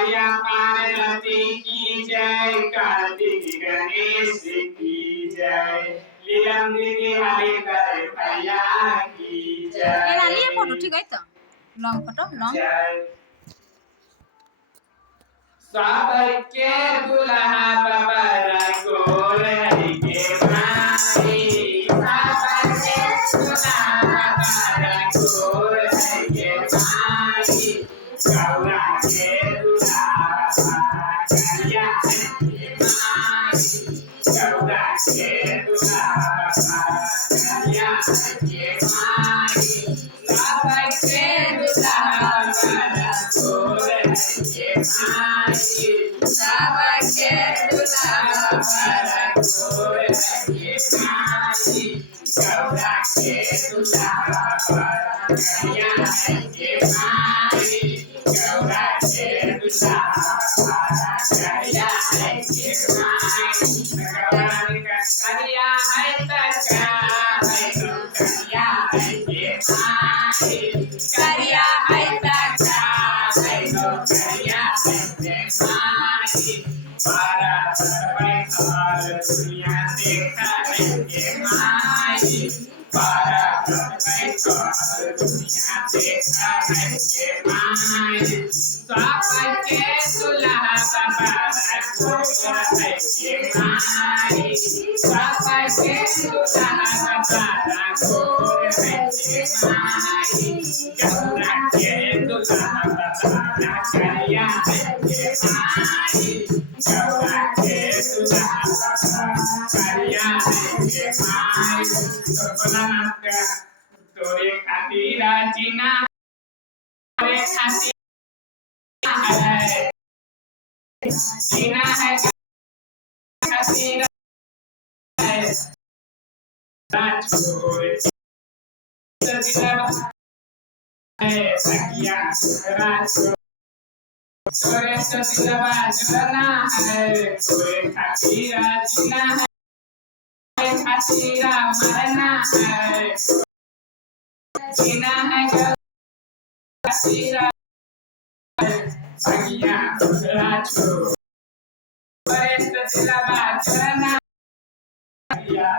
मैया पार्वती की जय, कार्तिक गणेश की जय, लीलम दीदी हरि करे भैया की जय। फोटो ठीक है तो लॉन्ग फोटो लॉन्ग सबके दुल्हा बाबा गोर हरि के माई, सबके दुल्हा बाबा गोर हरि के माई, गौरा के दुल्हा बाबा करिया हरि के माई, गौरा के दुल्हा बाबा करिया हरि के माई, सबके दुल्हा बाबा गोर हरि के माई, सबके दुल्हा बाबा गोर हरि के माई, गौरा के दुल्हा बाबा करिया हरि के माई, गौरा के दुल्हा बाबा करिया हरि के माई, भगवान का करिया है तका है तो करिया है के माई, करिया है तका है तो करिया है के माई, पारा पर खाल दुनिया देखा है के माई, पारा पर खाल दुनिया देखा है के माई, सबके दुल्हा बाबा गोर है के माई, सबके दुल्हा बाबा गोर है के माई, गौरा के दुल्हा बाबा करिया है के माई, गौरा के दुल्हा बाबा करिया है के माई, भोलानाथ तोरे खातिर जीना तोरे खातिर है जीना है खातिर है छोड़ है सखिया राज तोरे दिलवा जुड़ना है, तोरे खातिर जीना है, तोरे खातिर मरना है, जीना है खातिर सखिया राज तोरे दिलवा जुड़ना है,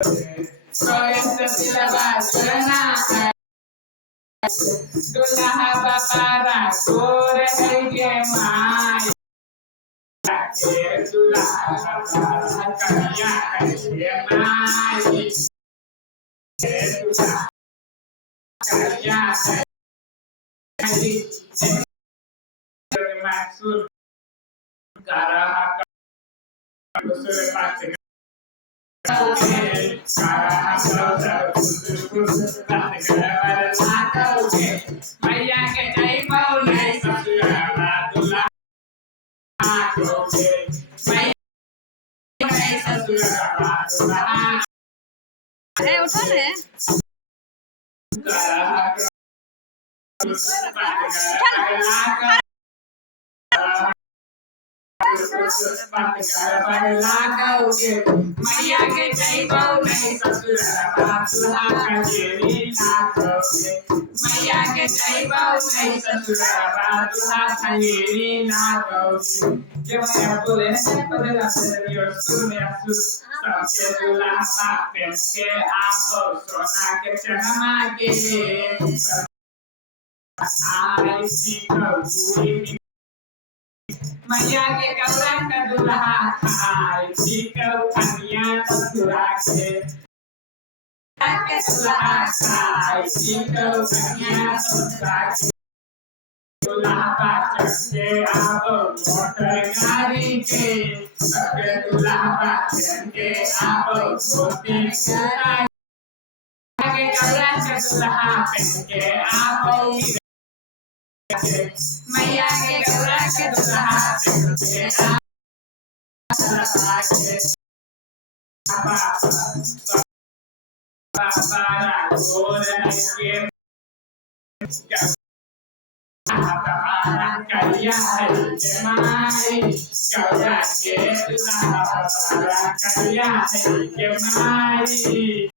तोरे दिलवा जुड़ना है, दुल्हा बाबा गोर है के माई, के दुल्हा बाबा करिया है के माई, के दुल्हा करिया है मासूर करा उसे बात मैया के जय पाऊ नहीं ससुरा दुल्हा मैया नहीं ससुरा दुल्हा अरे उठो रे मैया के जय पाऊ नहीं ससुरा दुल्हा कजेरी नाचोगे, मैया के जय पाऊ नहीं ससुरा दुल्हा कजेरी नाचोगे, जब मैं बोले पहले तेरी और सुने असुर सबके दुल्हा पहन के आपो सोना के चनमा के आई सीखो पूरी मैया के गौरा का दुल्हा खाए सीखो कन्या ससुरा के दुल्हा खाए सीखो कन्या ससुरा के दुल्हा बाचक के आओ मोटर गाड़ी के सबके दुल्हा बाचक के आओ छोटी गाड़ी के गौरा का दुल्हा पहन के आओ मैया के गौरा के दुल्हा पहन के आओ बाबा गोर है के करिया है के माई, गौरा के दुल्हा बाबा करिया है के माई।